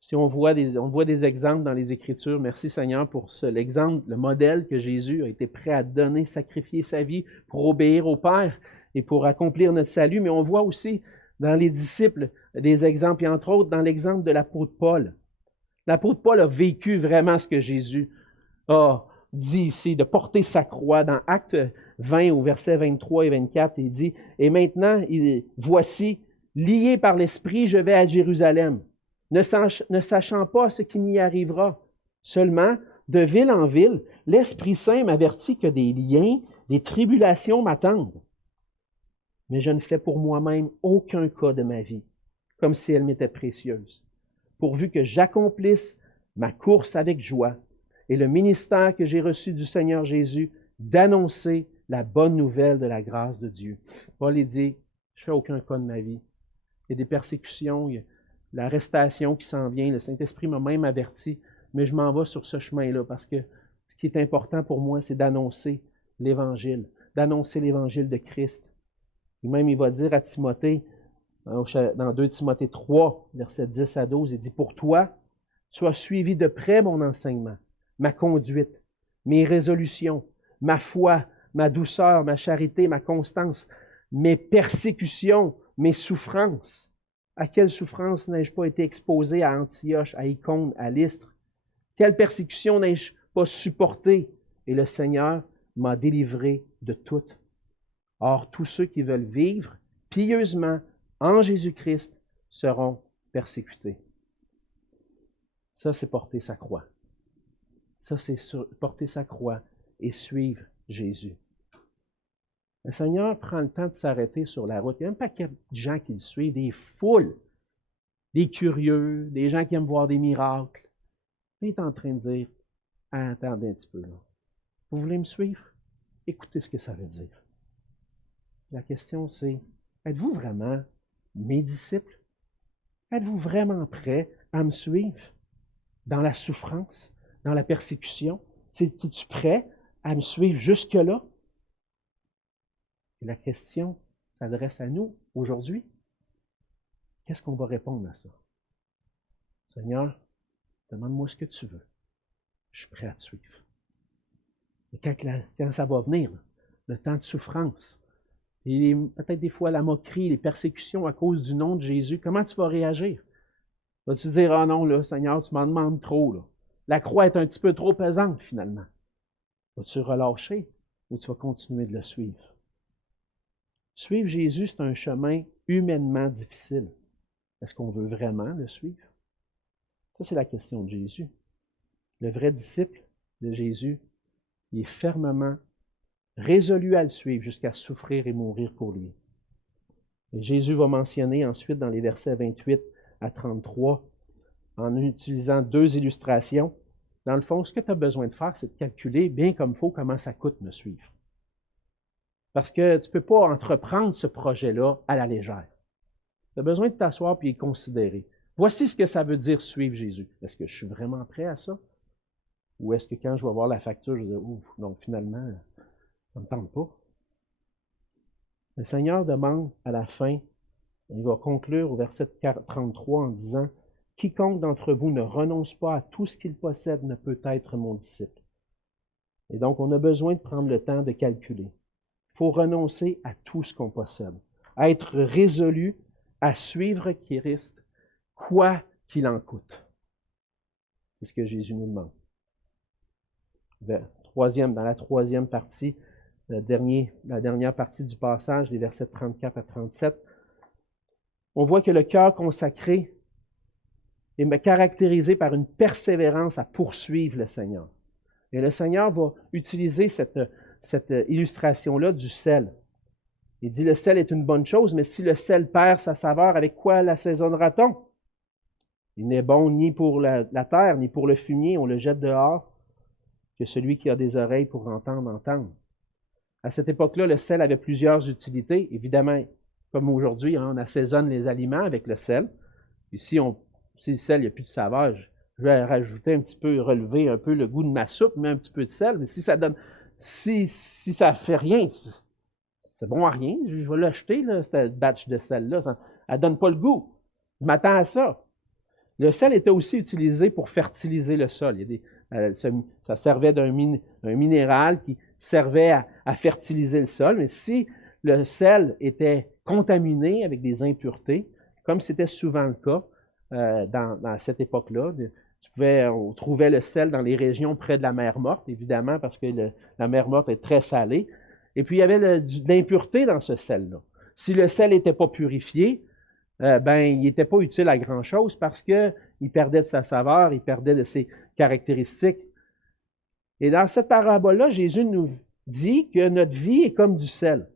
Si on voit des exemples dans les Écritures, merci Seigneur pour l'exemple, le modèle que Jésus a été prêt à donner, sacrifier sa vie pour obéir au Père et pour accomplir notre salut, mais on voit aussi dans les disciples des exemples, et entre autres dans l'exemple de l'apôtre Paul. L'apôtre Paul a vécu vraiment ce que Jésus a dit ici, de porter sa croix. Dans Actes 20, au verset 23 et 24, il dit, « Et maintenant, voici, lié par l'Esprit, je vais à Jérusalem, ne sachant pas ce qui m'y arrivera. Seulement, de ville en ville, l'Esprit Saint m'avertit que des liens, des tribulations m'attendent. Mais je ne fais pour moi-même aucun cas de ma vie, comme si elle m'était précieuse, pourvu que j'accomplisse ma course avec joie et le ministère que j'ai reçu du Seigneur Jésus d'annoncer la bonne nouvelle de la grâce de Dieu. » Paul dit, je ne fais aucun cas de ma vie. Il y a des persécutions, il y a l'arrestation qui s'en vient, le Saint-Esprit m'a même averti, mais je m'en vais sur ce chemin-là parce que ce qui est important pour moi, c'est d'annoncer l'Évangile de Christ. Et même il va dire à Timothée, dans 2 Timothée 3, versets 10 à 12, il dit « Pour toi, tu as suivi de près mon enseignement, ma conduite, mes résolutions, ma foi, ma douceur, ma charité, ma constance, mes persécutions, mes souffrances. À quelle souffrance n'ai-je pas été exposé à Antioche, à Icône, à Lystre? Quelle persécution n'ai-je pas supportée? Et le Seigneur m'a délivré de toutes. Or, tous ceux qui veulent vivre pieusement en Jésus-Christ seront persécutés. » Ça, c'est porter sa croix. Ça, c'est porter sa croix et suivre Jésus. Le Seigneur prend le temps de s'arrêter sur la route. Il y a un paquet de gens qui le suivent, des foules, des curieux, des gens qui aiment voir des miracles. Il est en train de dire, attendez un petit peu là. Vous voulez me suivre? Écoutez ce que ça veut dire. La question c'est, êtes-vous vraiment mes disciples? Êtes-vous vraiment prêts à me suivre dans la souffrance, dans la persécution, Es-tu prêt à me suivre jusque-là? Et la question s'adresse à nous aujourd'hui. Qu'est-ce qu'on va répondre à ça? Seigneur, demande-moi ce que tu veux. Je suis prêt à te suivre. Et quand ça va venir, le temps de souffrance, et peut-être des fois la moquerie, les persécutions à cause du nom de Jésus, comment tu vas réagir? Vas-tu dire, ah non, là, Seigneur, tu m'en demandes trop, là. La croix est un petit peu trop pesante, finalement. Vas-tu relâcher ou tu vas continuer de le suivre? Suivre Jésus, c'est un chemin humainement difficile. Est-ce qu'on veut vraiment le suivre? Ça, c'est la question de Jésus. Le vrai disciple de Jésus, il est fermement résolu à le suivre jusqu'à souffrir et mourir pour lui. Et Jésus va mentionner ensuite dans les versets 28 à 33, en utilisant deux illustrations. Dans le fond, ce que tu as besoin de faire, c'est de calculer bien comme il faut comment ça coûte me suivre. Parce que tu ne peux pas entreprendre ce projet-là à la légère. Tu as besoin de t'asseoir et de considérer. Voici ce que ça veut dire suivre Jésus. Est-ce que je suis vraiment prêt à ça? Ou est-ce que quand je vais voir la facture, je vais dire, ouf, donc finalement, ça ne me tente pas. Le Seigneur demande à la fin, il va conclure au verset 33 en disant, « Quiconque d'entre vous ne renonce pas à tout ce qu'il possède ne peut être mon disciple. » Et donc, on a besoin de prendre le temps de calculer. Il faut renoncer à tout ce qu'on possède, à être résolu à suivre Christ, quoi qu'il en coûte. C'est ce que Jésus nous demande. Dans la troisième partie, la dernière partie du passage, les versets 34 à 37, on voit que le cœur consacré est caractérisé par une persévérance à poursuivre le Seigneur. Et le Seigneur va utiliser cette illustration-là du sel. Il dit, le sel est une bonne chose, mais si le sel perd sa saveur, avec quoi l'assaisonnera-t-on? Il n'est bon ni pour la terre, ni pour le fumier, on le jette dehors, que celui qui a des oreilles pour entendre, entende. À cette époque-là, le sel avait plusieurs utilités. Évidemment, comme aujourd'hui, on assaisonne les aliments avec le sel. Puis si le sel, il n'y a plus de saveur, je vais rajouter un petit peu, relever un peu le goût de ma soupe, mais un petit peu de sel. Mais si ça donne, si ça ne fait rien, c'est bon à rien. Je vais l'acheter, cette batch de sel-là. Elle ne donne pas le goût. Je m'attends à ça. Le sel était aussi utilisé pour fertiliser le sol. Ça servait d'un minéral qui servait à fertiliser le sol. Mais si le sel était contaminé avec des impuretés, comme c'était souvent le cas dans cette époque-là, on trouvait le sel dans les régions près de la mer Morte, évidemment, parce que la mer Morte est très salée. Et puis, il y avait de l'impureté dans ce sel-là. Si le sel n'était pas purifié, il n'était pas utile à grand-chose parce qu'il perdait de sa saveur, il perdait de ses caractéristiques. Et dans cette parabole-là, Jésus nous dit que notre vie est comme du sel,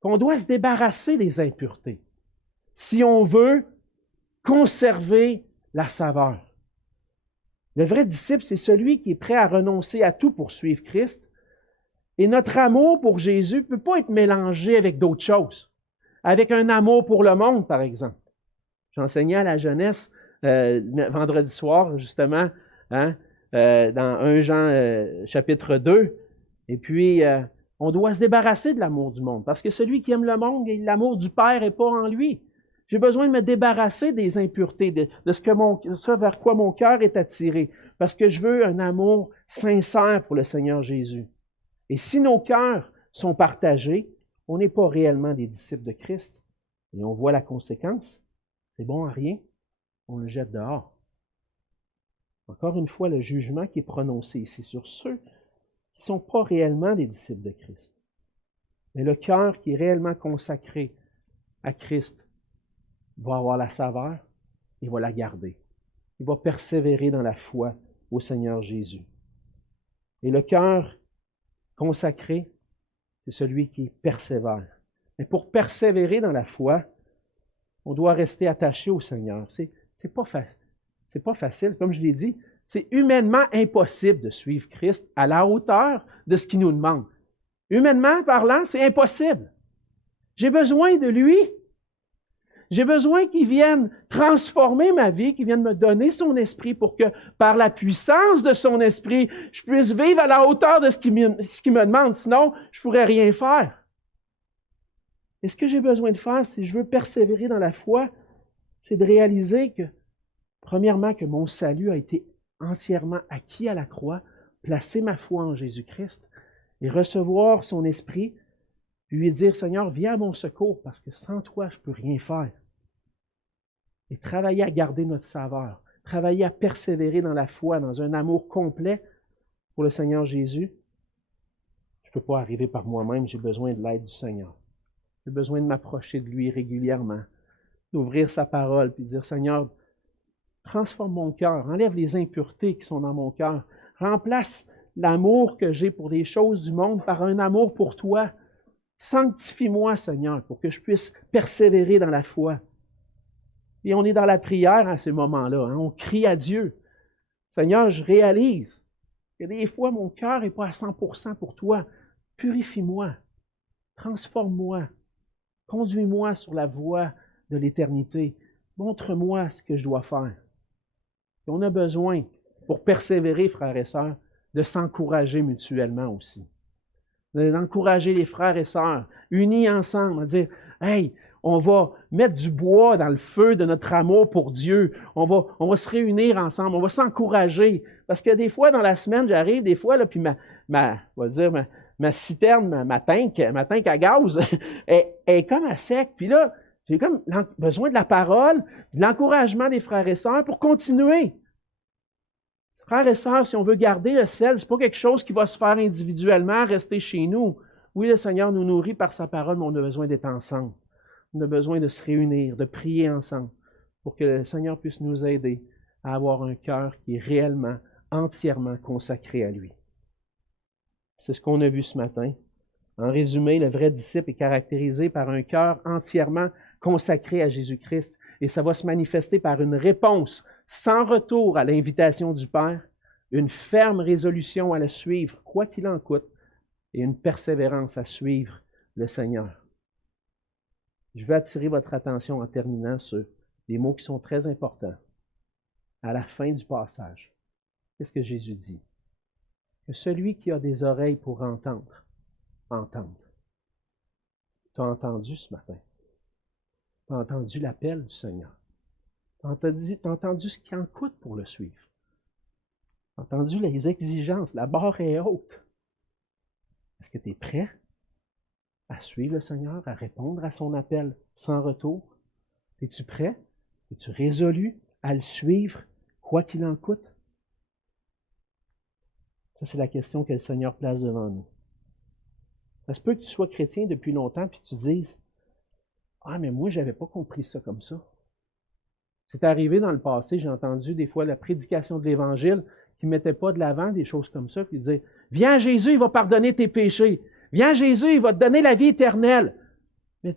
qu'on doit se débarrasser des impuretés si on veut conserver la saveur. Le vrai disciple, c'est celui qui est prêt à renoncer à tout pour suivre Christ. Et notre amour pour Jésus ne peut pas être mélangé avec d'autres choses. Avec un amour pour le monde, par exemple. J'enseignais à la jeunesse vendredi soir, justement, dans 1 Jean chapitre 2. Et puis, on doit se débarrasser de l'amour du monde. Parce que celui qui aime le monde, l'amour du Père n'est pas en lui. J'ai besoin de me débarrasser des impuretés, de ce vers quoi mon cœur est attiré. Parce que je veux un amour sincère pour le Seigneur Jésus. Et si nos cœurs sont partagés, on n'est pas réellement des disciples de Christ. Et on voit la conséquence. C'est bon à rien. On le jette dehors. Encore une fois, le jugement qui est prononcé ici sur ceux qui ne sont pas réellement des disciples de Christ. Mais le cœur qui est réellement consacré à Christ va avoir la saveur, il va la garder. Il va persévérer dans la foi au Seigneur Jésus. Et le cœur consacré, c'est celui qui persévère. Mais pour persévérer dans la foi, on doit rester attaché au Seigneur. C'est pas facile. Comme je l'ai dit, c'est humainement impossible de suivre Christ à la hauteur de ce qu'il nous demande. Humainement parlant, c'est impossible. J'ai besoin de lui. J'ai besoin qu'il vienne transformer ma vie, qu'il vienne me donner son esprit pour que, par la puissance de son esprit, je puisse vivre à la hauteur de ce qu'il me demande. Sinon, je ne pourrais rien faire. Et ce que j'ai besoin de faire, si je veux persévérer dans la foi, c'est de réaliser que, premièrement, que mon salut a été entièrement acquis à la croix, placer ma foi en Jésus-Christ et recevoir son esprit, lui dire, Seigneur, viens à mon secours, parce que sans toi, je ne peux rien faire. Et travailler à garder notre saveur, travailler à persévérer dans la foi, dans un amour complet pour le Seigneur Jésus. Je ne peux pas arriver par moi-même, j'ai besoin de l'aide du Seigneur. J'ai besoin de m'approcher de lui régulièrement, d'ouvrir sa parole, puis de dire, Seigneur, transforme mon cœur, enlève les impuretés qui sont dans mon cœur, remplace l'amour que j'ai pour des choses du monde par un amour pour toi. Sanctifie-moi, Seigneur, pour que je puisse persévérer dans la foi. Et on est dans la prière à ces moments-là. On crie à Dieu. Seigneur, je réalise que des fois, mon cœur n'est pas à 100% pour toi. Purifie-moi. Transforme-moi. Conduis-moi sur la voie de l'éternité. Montre-moi ce que je dois faire. Et on a besoin, pour persévérer, frères et sœurs, de s'encourager mutuellement aussi. D'encourager les frères et sœurs, unis ensemble, à dire, « Hey, on va mettre du bois dans le feu de notre amour pour Dieu. On va se réunir ensemble, on va s'encourager. » Parce que des fois, dans la semaine, j'arrive, des fois, là, puis ma citerne, ma tank à gaz, est comme à sec. Puis là, j'ai comme besoin de la parole, de l'encouragement des frères et sœurs pour continuer. Frères et sœurs, si on veut garder le sel, ce n'est pas quelque chose qui va se faire individuellement, rester chez nous. Oui, le Seigneur nous nourrit par sa parole, mais on a besoin d'être ensemble. On a besoin de se réunir, de prier ensemble, pour que le Seigneur puisse nous aider à avoir un cœur qui est réellement, entièrement consacré à lui. C'est ce qu'on a vu ce matin. En résumé, le vrai disciple est caractérisé par un cœur entièrement consacré à Jésus-Christ, et ça va se manifester par une réponse sans retour à l'invitation du Père, une ferme résolution à le suivre, quoi qu'il en coûte, et une persévérance à suivre le Seigneur. Je vais attirer votre attention en terminant sur des mots qui sont très importants. À la fin du passage, qu'est-ce que Jésus dit? Que celui qui a des oreilles pour entendre, entende. Tu as entendu ce matin? Tu as entendu l'appel du Seigneur? Tu as entendu ce qui en coûte pour le suivre? Tu as entendu les exigences? La barre est haute. Est-ce que tu es prêt à suivre le Seigneur, à répondre à son appel sans retour? Es-tu prêt? Es-tu résolu à le suivre, quoi qu'il en coûte? Ça, c'est la question que le Seigneur place devant nous. Ça se peut que tu sois chrétien depuis longtemps puis tu te dises, « Ah, mais moi, je n'avais pas compris ça comme ça. » C'est arrivé dans le passé, j'ai entendu des fois la prédication de l'Évangile qui ne mettait pas de l'avant des choses comme ça, puis il disait, « Viens Jésus, il va pardonner tes péchés. Viens Jésus, il va te donner la vie éternelle. » Mais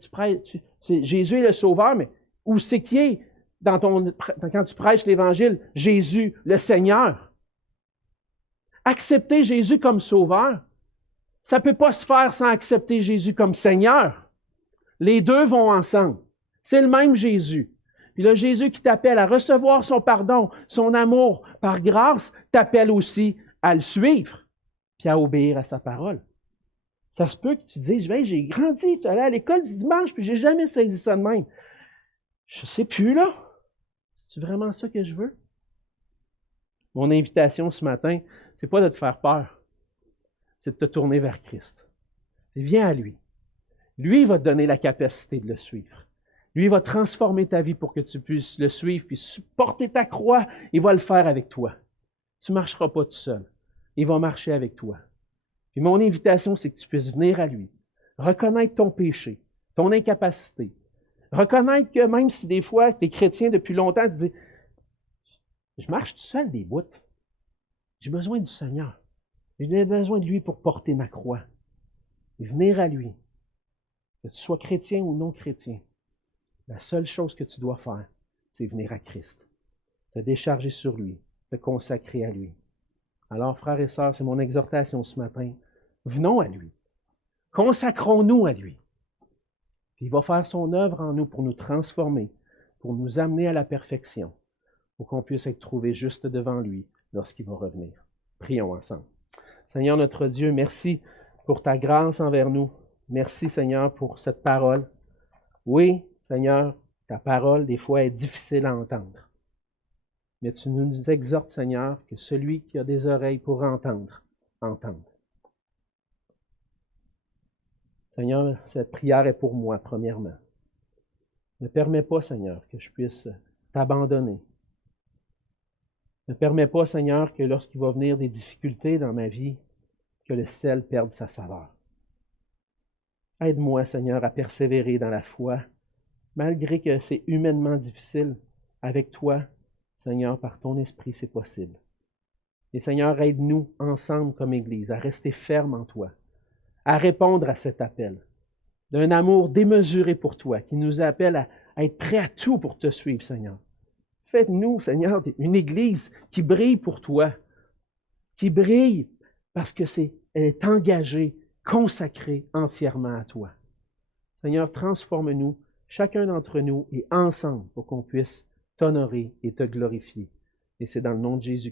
Jésus est le Sauveur, mais où c'est qui est quand tu prêches l'Évangile? Jésus, le Seigneur. Accepter Jésus comme Sauveur, ça ne peut pas se faire sans accepter Jésus comme Seigneur. Les deux vont ensemble. C'est le même Jésus. Puis le Jésus qui t'appelle à recevoir son pardon, son amour par grâce, t'appelle aussi à le suivre, puis à obéir à sa parole. Ça se peut que tu te dises, hey, j'ai grandi, tu allais à l'école du dimanche, puis j'ai jamais saisi ça de même. Je ne sais plus, là. C'est vraiment ça que je veux? Mon invitation ce matin, c'est pas de te faire peur, c'est de te tourner vers Christ. Viens à lui. Lui, il va te donner la capacité de le suivre. Lui, il va transformer ta vie pour que tu puisses le suivre, puis supporter ta croix, il va le faire avec toi. Tu ne marcheras pas tout seul. Il va marcher avec toi. Puis mon invitation, c'est que tu puisses venir à lui, reconnaître ton péché, ton incapacité, reconnaître que même si des fois tu es chrétien depuis longtemps, tu te dis, je marche tout seul des bouts. J'ai besoin du Seigneur. J'ai besoin de lui pour porter ma croix. Et venir à lui. Que tu sois chrétien ou non chrétien, la seule chose que tu dois faire, c'est venir à Christ. Te décharger sur lui, te consacrer à lui. Alors, frères et sœurs, c'est mon exhortation ce matin. Venons à lui. Consacrons-nous à lui. Il va faire son œuvre en nous pour nous transformer, pour nous amener à la perfection, pour qu'on puisse être trouvé juste devant lui lorsqu'il va revenir. Prions ensemble. Seigneur notre Dieu, merci pour ta grâce envers nous. Merci Seigneur pour cette parole. Oui, Seigneur, ta parole des fois est difficile à entendre. Mais tu nous exhortes, Seigneur, que celui qui a des oreilles pour entendre, entende. Seigneur, cette prière est pour moi, premièrement. Ne permets pas, Seigneur, que je puisse t'abandonner. Ne permets pas, Seigneur, que lorsqu'il va venir des difficultés dans ma vie, que le sel perde sa saveur. Aide-moi, Seigneur, à persévérer dans la foi, malgré que c'est humainement difficile. Avec toi, Seigneur, par ton esprit, c'est possible. Et Seigneur, aide-nous ensemble comme Église à rester fermes en toi, à répondre à cet appel d'un amour démesuré pour toi, qui nous appelle à être prêts à tout pour te suivre, Seigneur. Faites-nous, Seigneur, une Église qui brille pour toi, qui brille parce qu'elle est engagée, consacrée entièrement à toi. Seigneur, transforme-nous, chacun d'entre nous, et ensemble, pour qu'on puisse t'honorer et te glorifier. Et c'est dans le nom de Jésus que